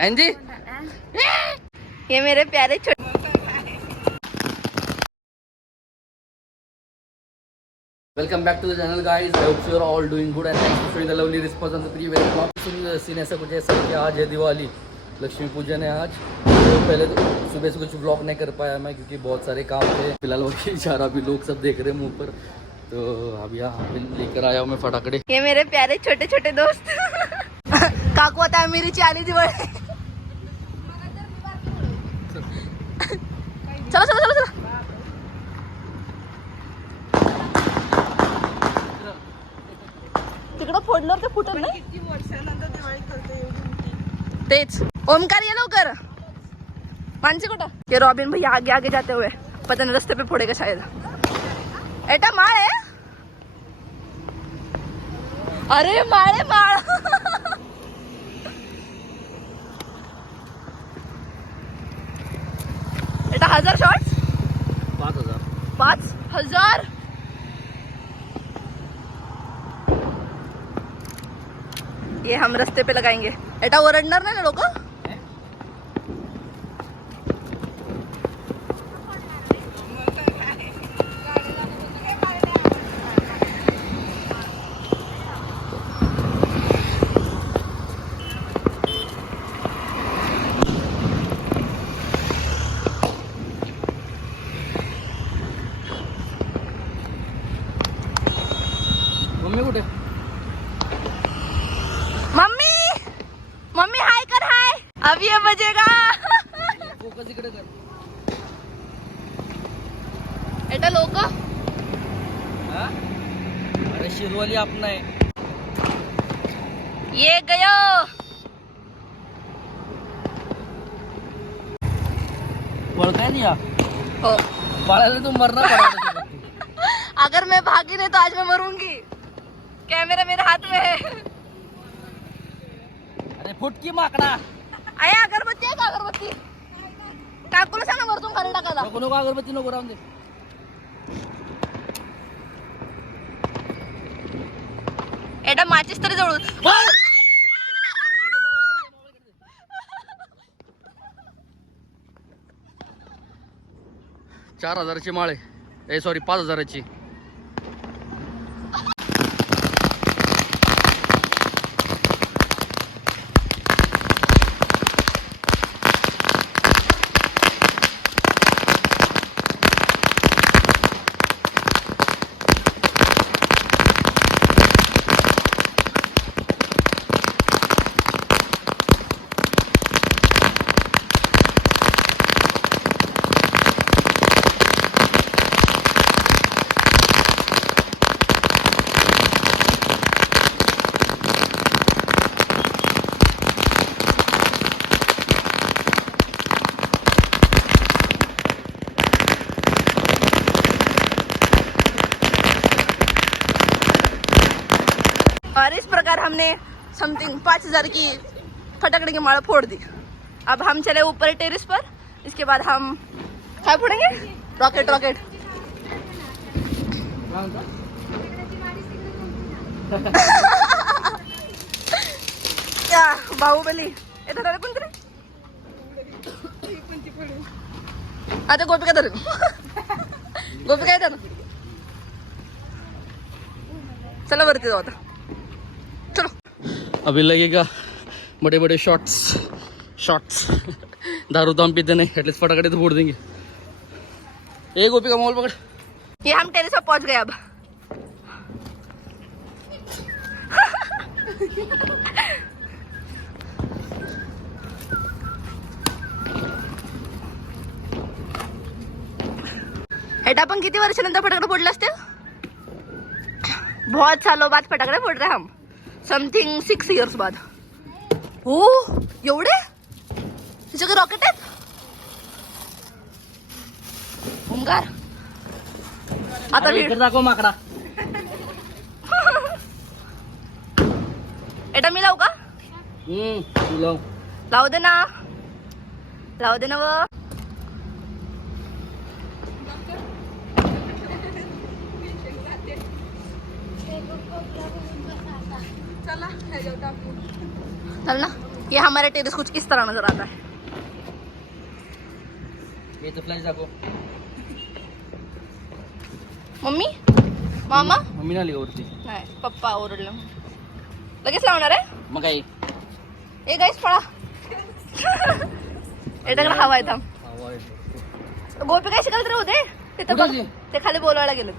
NG ये मेरे प्यारे छोटे welcome back to the channel guys. I hope you are all doing good and thanks for showing the lovely response on the previous blog. Scene ऐसा कुछ ऐसा कि आज है दिवाली, लक्ष्मी पूजन है आज। तो पहले तो सुबह से कुछ ब्लॉग नहीं कर पाया मैं क्योंकि बहुत सारे काम थे। फिलहाल वही इशारा भी लोग सब देख रहे हैं मुँह पर। तो अब यहाँ लेकर आया हूँ मैं फटाकड़े। ये मेरे प्यारे छोटे छोटे दोस्त काकू आता है मेरी चाली दिवाळी। चलो चलो चलो चलो तिकडं फोडलं ते फुटत नाही तेच। ओमकार ये लवकर। मानसी कुठं? ये रॉबिन भैया आगे आगे जाते हुए पता नहीं रास्ते पे फोड़ेगा शायद। एटा माळ है। अरे माळे माळ एटा 1000 शॉट्स 5000 5000। ये हम रास्ते पे लगाएंगे। एटा ओरडणार नाही ना लोक। मम्मी कुठे? मम्मी मम्मी हाय कर हाय। अब ये बजेगा। फोकस इकडे कर। एटा लोक हाँ? अरे शिरवाली अपना है। ये गयो। वळखाय नाही या हो बाळाला तू मरना पड़ा। अगर मैं भागी नहीं तो आज मैं मरूंगी। कैमरा मेरे हाथ में है। अरे फुटकी माकडा आया अगरबत्ती आहे का? अगरबत्ती काकूला सांगा वरतून खाली टाकायला। नको नको अगरबत्ती नको राहून दे। एटा माचीस तरी जळू। 4000ची माळे ए सॉरी 5000ची। और इस प्रकार हमने समथिंग 5000 की फटाकड़े की माला फोड़ दी। अब हम चले ऊपर टेरेस पर। इसके बाद हम क्या फोड़ेंगे? Rocket rocket. क्या बाहुबली इधर धर कोण तरी। आता गोपिका धर गोपिका धर। चला वरती जाऊ आता। चलो अभी लगेगा बड़े बड़े शॉट्स शॉट्स। दारू तो हम पीते नहीं, एटलीस्ट फटाकड़े तो फोड़ देंगे। एक गोपी का मोबाइल पकड़। ये हम टेरेस पर पहुंच गए अब। एटा अपन किती वर्षानंतर फटाकडे फोडले असतील? बहुत सालों बाद फटाकडे फोड़ रहे हम। समथिंग 6 years बाद। हो एवढे त्याच्याकडे रॉकेट आहेत? ओमकार आता इकडे दाखव माकडा। एटा मी लावू का? तू लाव। लावू दे ना लावू दे ना व। चल ना ये हमारा टेरेस कुछ इस तरह नजर आता है. ये तो फ्लॅश दाखव. मम्मी मामा मम्मी आली वरती. नाही पप्पा ओरडलं. लगेच लावणार आहे. मग काय ए गाईस पळा. एटाकडे हवा आहे थांब. गोपी काय शिकायला तरी होते तिथं बघ. ते खाली बोलवायला गेले.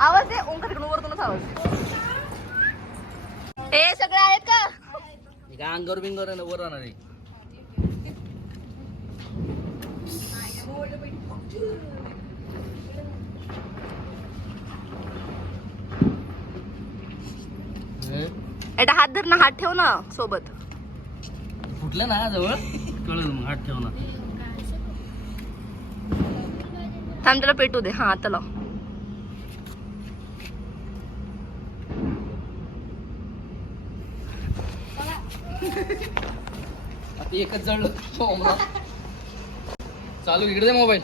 आवाज दे. ओंकार तिकडून वरतूनच आवाज. हे सगळे आहेत का? काय अंगावर बिंगावर वर राहणार आहे. एटा हात धर ना. हात ठेव ना सोबत. फुटलं ना जवळ कळलं मग हात ठेव ना. थांब त्याला पेटू दे. हा आता लाव. आता एकच जळलं. चालू इकडे दे मोबाईल.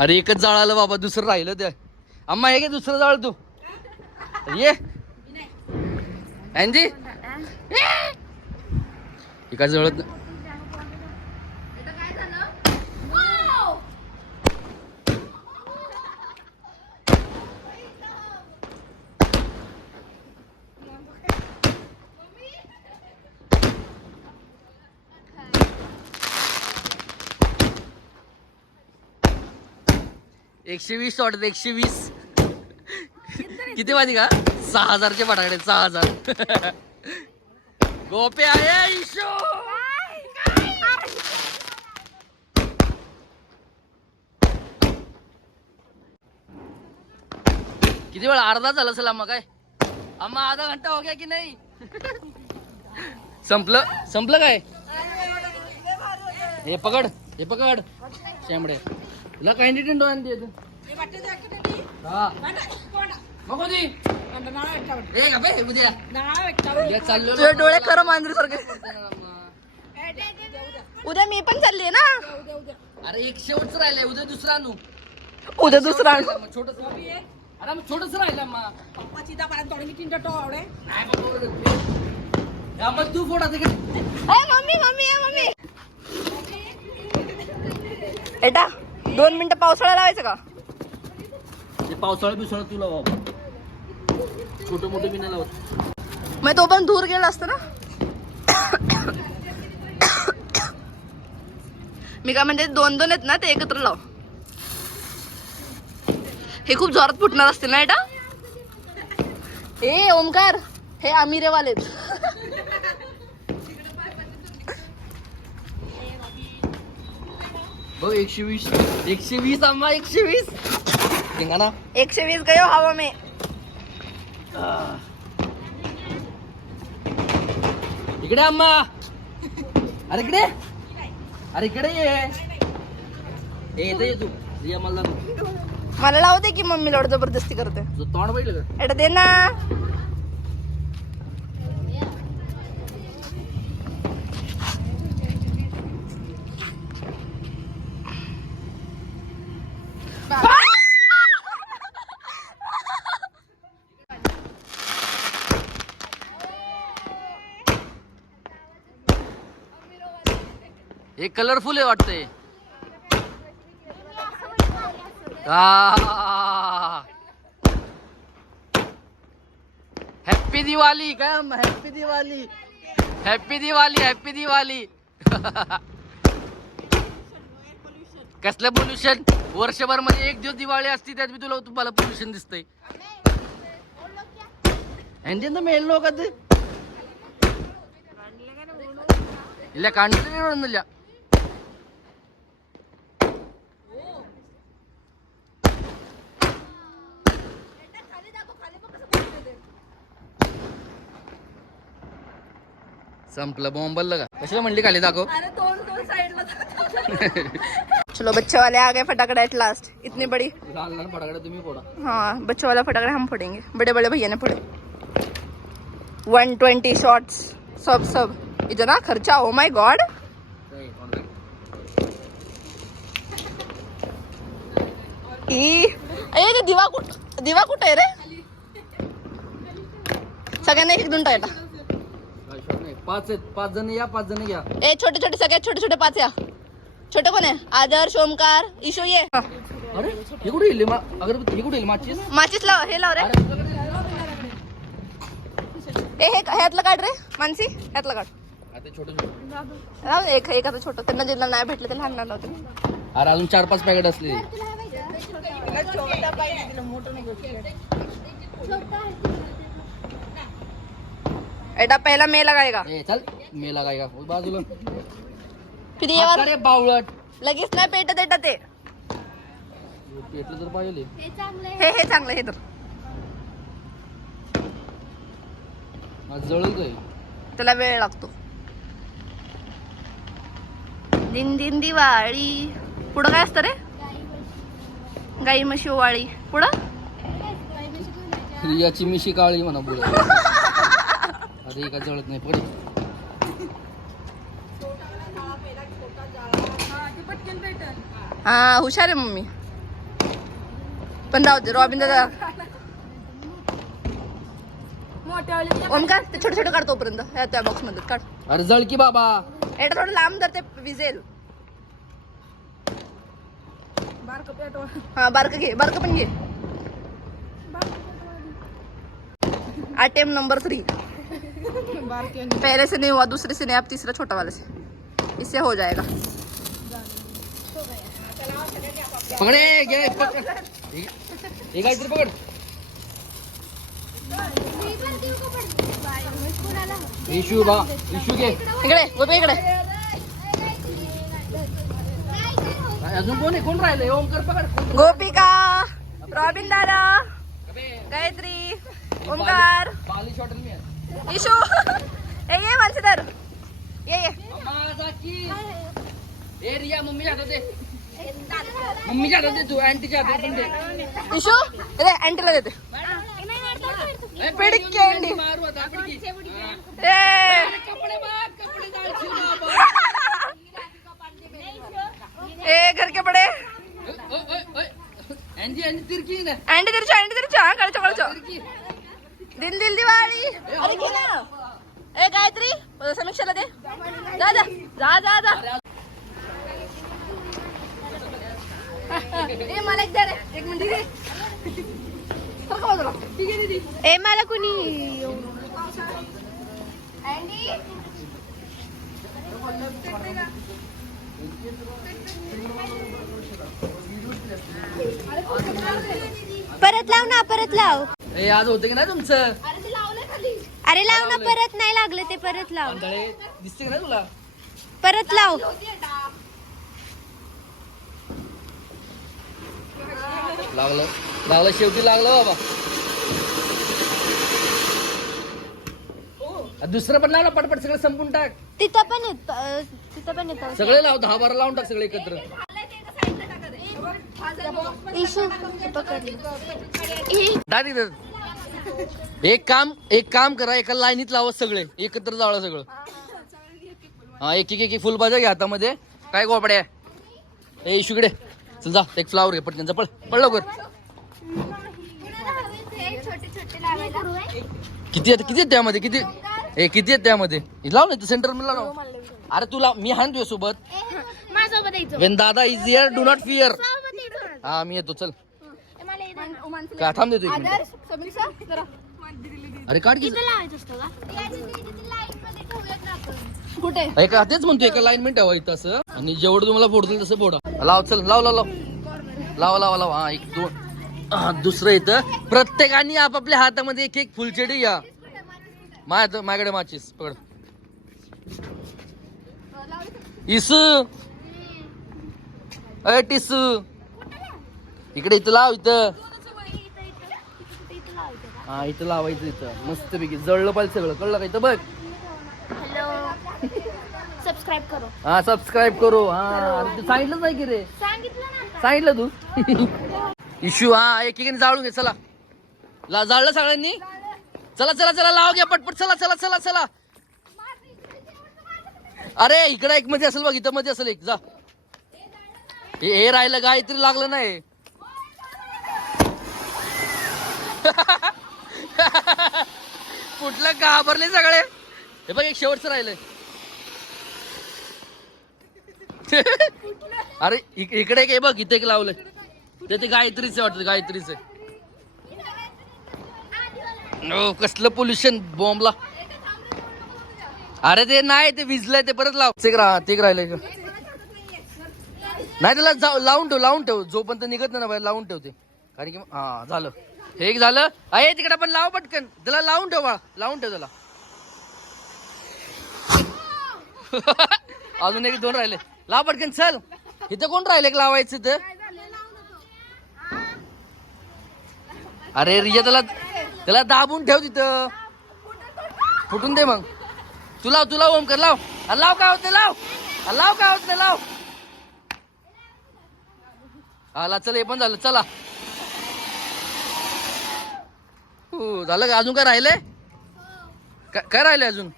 अरे एकच जाळालं बाबा. दुसरं राहिलं ते. अम्मा हे घे दुसरं जाळ तू. ये अँजी एका जळत. एकशे 120 वाटत. 120 किती वाजली का? 6000चे फटाकडे. 6000. गोपे आहे इशू. किती वेळ? अर्धा झाला असेल अम्मा. काय अम्मा आधा घंटा हो गया की नाही? संपलं संपलं काय? हे पकड. हे पकड शेंबडे. तुला काही नाही टेंडो आणते तू. हा मग दी ए का बे उद्या चाललो. तुझे डोळे खरं मांजरी सारखे. उद्या मी पण चालली ना. अरे एक शेवटच राहिलाय. उद्या दुसरा आणू. उद्या दुसरा छोटस. अरे मग छोटस राहिला मग तू फोडा तिकडे. Mummy mummy mummy. एटा 2 मिनिटं पावसाळा लावायचं का? ते पावसाळा बिवसाळा तुला बाबा. छोटे मोठे मी नाही लावत. मग तो पण दूर गेला असतं ना. मी काय म्हणते 2-2 आहेत ना ते एकत्र लाव. हे खूप जोरात फुटणार असतील ना एटा. ए ओमकार हे अमिरेवाले. बघ 120. 120 अम्मा. 120 ना. 120 गयो हवा में. इकडे अम्मा. अरे इकडे. अरे इकडे ये. ये तू ये मला. मला लावते की मम्मी लोड जबरदस्ती करते. तोंड पाहिलं का? एटा दे ना. हे कलरफुल आहे वाटतंय. हॅप्पी दिवाळी. काय happy Diwali. Happy Diwali. Happy Diwali. कसलं पोल्युशन? वर्षभर मध्ये एक दिवस दिवाळी असती त्यात बी तुम्हाला पोल्युशन दिसतंय. ಎಂತೆಂತ ಮೇಲ್ ಹೋಗದು ಇಲ್ಲ ಕಾಣಿಸ್ತಾ ಒಂದಿಲ್ಲ. संपलं बॉम्बल का कशाला म्हणली खाली दाखव. चलो बच्चे वाले आ गए फटाकड़ा एट लास्ट. इतनी बड़ी लाल लाल फटाकड़े तुम्ही फोड़ा. हाँ बच्चों वाला फटाकड़ा हम फोड़ेंगे. बड़े बड़े भैया ने फोड़े. 120 शॉट्स. सब इतना खर्चा. Oh my God. अरे दिवा कुठे आहे रे. सगळ्यांना एक दोन टाटा. 5 आहेत, 5 जण या, 5 जण घ्या. ए छोटे छोटे सगळ्यात छोटे छोटे 5 या. छोटे कोण आहे? आदर्श, ओमकार, ईशू ये. अरे हे कुठे येईल अगरबत्ती? हे कुठे येईल माचीस? माचीस लाव, हे लाव रे. हे ह्यातलं काढ रे मानसी, ह्यातलं काढ. आता छोटे छोटे. लाव एक आता छोटं, त्यांना ज्यांना नाही भेटलं ते लहान लहान लावते. अरे अजून 4-5 पॅकेट असले. एटा पहिला मे लगाएगा. ए चल मेला काय का बाजूला. फिर ये वाला अरे बावळट. लगेच नाही पेटत एटा ते. पेटलं तर पाहिजे. हे चांगलं हे तर. जळल काय? त्याला वेळ लागतो. दिन दिन दिवाळी. पुढं काय असतं रे? गाई म्हशी ओवाळी. पुढं याची मिशी काळी म्हणा पुढे. अरे का जळत नाही पडे. हा हुशार आहे मम्मी. पण जाऊ दे रॉबिन दादा. ओमकार ते छोटे छोटे काढ तोपर्यंत त्या बॉक्स मध्ये काढ. अरे जळ की बाबा. एटा थोडं लांब धर ते विजेल. हा बारक घे, बारक पण घे. Attempt number 3. पहले से नहीं हुआ, दूसरे से नहीं, अब तीसरा छोटा वाले से. इससे हो जाएगा. पकडे घे पकड. हे काहीतरी पकड. इशू बा इशू घे. इकडे गोपी इकडे. अजून कोण आहे? कोण राहिलंय? ओमकार पकड. गोपिका, रॉबिन दादा, गायत्री, ओमकार, बाली शॉटल मी आहे. इशू. ये मानसीधर ये. माझा की ए रिया मम्मीच्या हातात दे. मम्मीच्या हातात दे तू. आंटीच्या हातात पण दे. इशू रे अँटीला देते. पिडकी अंडी. मारू आता पिडकी. ए कपडे बघ, कपडे जाळशी बाबा. ए घर के बड़े. ओय ओय ओय. अंजी अंजी तिरकी ना. अँटी तिरच्या हा कळचो कळचो. तिरकी. दिन दिल दिवाळी. अरे घे ना. ए गायत्री समीक्षाला दे. जा जा जा जा जा. ए मला एक दे रे. 1 मिनिट दे. सरका बाजूला. ठीक आहे दीदी. ए मला कोणी अँडी परत लाव ना, परत लाव. ए आज होते की नाही तुमचं? अरे ते लावलंय खाली. अरे लाव ना, परत नाही लागलं ते, परत लाव. तांदळे दिसते की नाही तुला? परत लाव. लागलं लागलं शेवटी लागलं बाबा. दुसरं पण लाव ना पटपट. सगळं संपून टाक. तिथं पण येत. सगळे लाव. 10-12 लावून टाक सगळे एकत्र. इशू पकड. एक काम करा. एका लाईनीत लावा सगळे एकत्र जाळा सगळं. हा एक एक फुलभाज्या घ्या हातामध्ये. काय गोपड्या ए इशूकडे चल. जा एक फ्लावर घे पटकन. जा पळ लवकर. किती आहेत त्यामध्ये? किती आहेत त्यामध्ये? लाव ना तू सेंटर मध्ये लाव. अरे तुला मी हान तुझ्या सोबत. वेन दादा is here do not fear. हा मी येतो चल. का थांब देतो 1 मिनिट. समीक्षा जरा. अरे काढ की. कुठे? एका तेच म्हणतो एका लाईन मध्ये ठेवा इथं असं. आणि जेवढं तुम्हाला फोडतील तसं फोडा. लाव चल. लाव लाव लाव लाव लाव लाव. हा 1 2. दुसरं इथं प्रत्येकाने आपापल्या हातामध्ये एक फुलचेडी घ्या. माझ्याकडे माचीस पकड. इसू अय टिसू इकडे इथं लाव. इथं हा इथं लावायचं. इथं मस्त पैकी जळलं पाहिजे सगळं. कळलं का? इथं बघ. सबस्क्राईब करो. हा सबस्क्राईब करू. हा सांगितलंच नाही की रे. सांगितलं तू. इशू हा एक जाळून घे. चला जाळलं सगळ्यांनी. चला चला चला लाव घ्या पटपट. चला चला चला चला. अरे इकडे एक मध्ये असेल बघ. इथं मध्ये असेल एक. जा हे राहिलं गायत्री लागलं नाही. कुठलं घाबरले सगळे. हे बघ एक शेवटचं राहिलंय. अरे इकडे एक आहे बघ, इथे एक लावलंय. ते गायत्रीच वाटतं, गायत्रीच. ओ कसलं पोल्युशन बॉम्बला. अरे ते नाही, ते विजलंय, ते परत लाव. ते राहिलंय का नाही, त्याला लावून ठेव जोपर्यंत निघत नाही ना बाहेर, लावून ठेवते. कारण की हा झालं, हे एक झालं. आहे तिकडे पण लाव पटकन, त्याला लावून ठेव बा, लावून ठेव त्याला. अजून एक 2 राहिले, लाव पटकन. चल इथं कोण राहिले लावायचं इथं. अरे रिया त्याला दाबून ठेव तिथं, फुटून दे मग. तुला ओमकर लाव. लाव काय होत, लाव काय होत, लाव. आला चल, हे पण झालं. चला झालं का? अजून काय राहिलंय? काय राहिलंय अजून?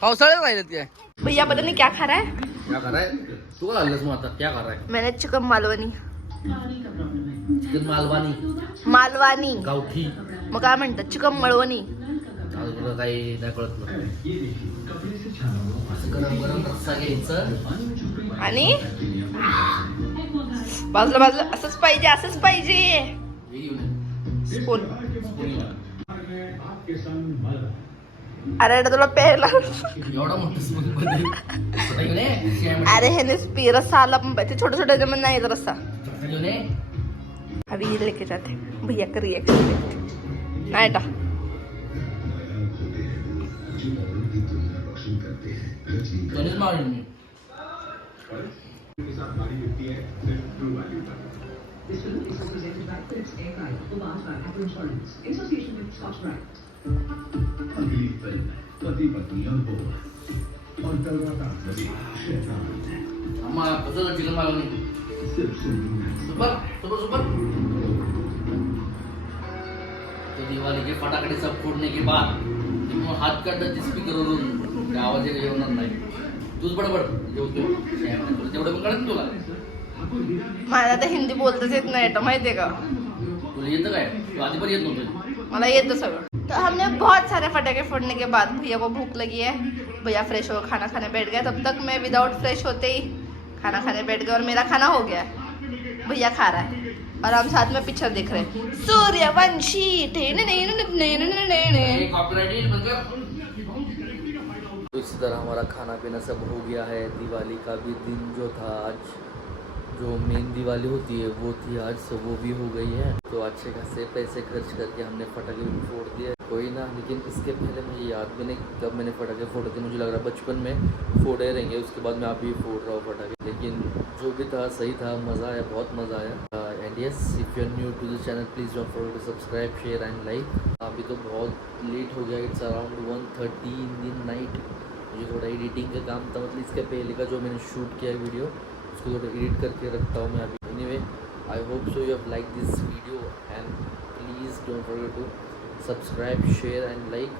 पावसाळ्यात राहिले ते. भैया पता नहीं क्या खा रहा है. क्या खा रहा है तू? का मग आता क्या खा रहा है? मैंने चिकन मालवणी. चिकन मालवानी गावठी. मग काय म्हणतात? चिकन मळवणी. काही नाही कळत. गरम रस्सा घ्यायचं आणि बाजूला असंच पाहिजे. स्पून. अरे तुला प्यायला एवढा मोठा स्पून मध्ये. अरे हे रस्सा आला पण पाहिजे, छोटे छोटे जमन नाही रस्सा. अभी ये लेके जाते भैया का रिएक्शन. नाही टा चिकन मालवणी सुपर. तो दिवाली के फटाकडे सब फोड़ने के बाद हात काढतात स्पीकरवरून, आवाज येणार नाही. तूच बडबड जेवतो तेवढं पण कळत तुला. मला तर हिंदी बोलताच येत नाही माहितीये का तुला येतं काय? तू आधी पण येत नव्हतं. मला येतं सगळं. तो हमने बहुत सारे फटाके फोड़ने के बाद भैया को भूख लगी है. भैया फ्रेश हो खाना खाने बैठ गए. तब तक मैं विदाउट फ्रेश होते ही खाना खाने बैठ गए और मेरा खाना हो गया. भैया खा रहा है और हम साथ में पिक्चर देख रहे हैं. सूर्यवंशी. तो इसी तरह हमारा खाना पीना सब हो गया है. दिवाली का भी दिन जो था आज, जो मेन दिवाली होती है वो थी आज, so वो भी हो गई है. तो अच्छे खासे पैसे खर्च करके हमने पटाखे भी फोड़ दिए. कोई ना, लेकिन इसके पहले मुझे याद भी नहीं कब मैंने पटाखे फोड़े थे. मुझे लग रहा है बचपन में फोड़े रहेंगे, उसके बाद मैं अभी फोड़ रहा हूँ पटाखे. लेकिन जो भी था सही था, मज़ा आया, बहुत मज़ा आया. And yes, if you are new to this channel please don't forget to subscribe, share and like. अभी तो बहुत लेट हो गया, it's around 1:30 in the night. मुझे थोड़ा एडिटिंग का काम था, मतलब इसके पहले का जो मैंने शूट किया वीडियो उसको थोड़ा एडिट करके रखता हूँ मैं अभी. Anyway, I hope so you have like this video and please don't forget to subscribe, share and like.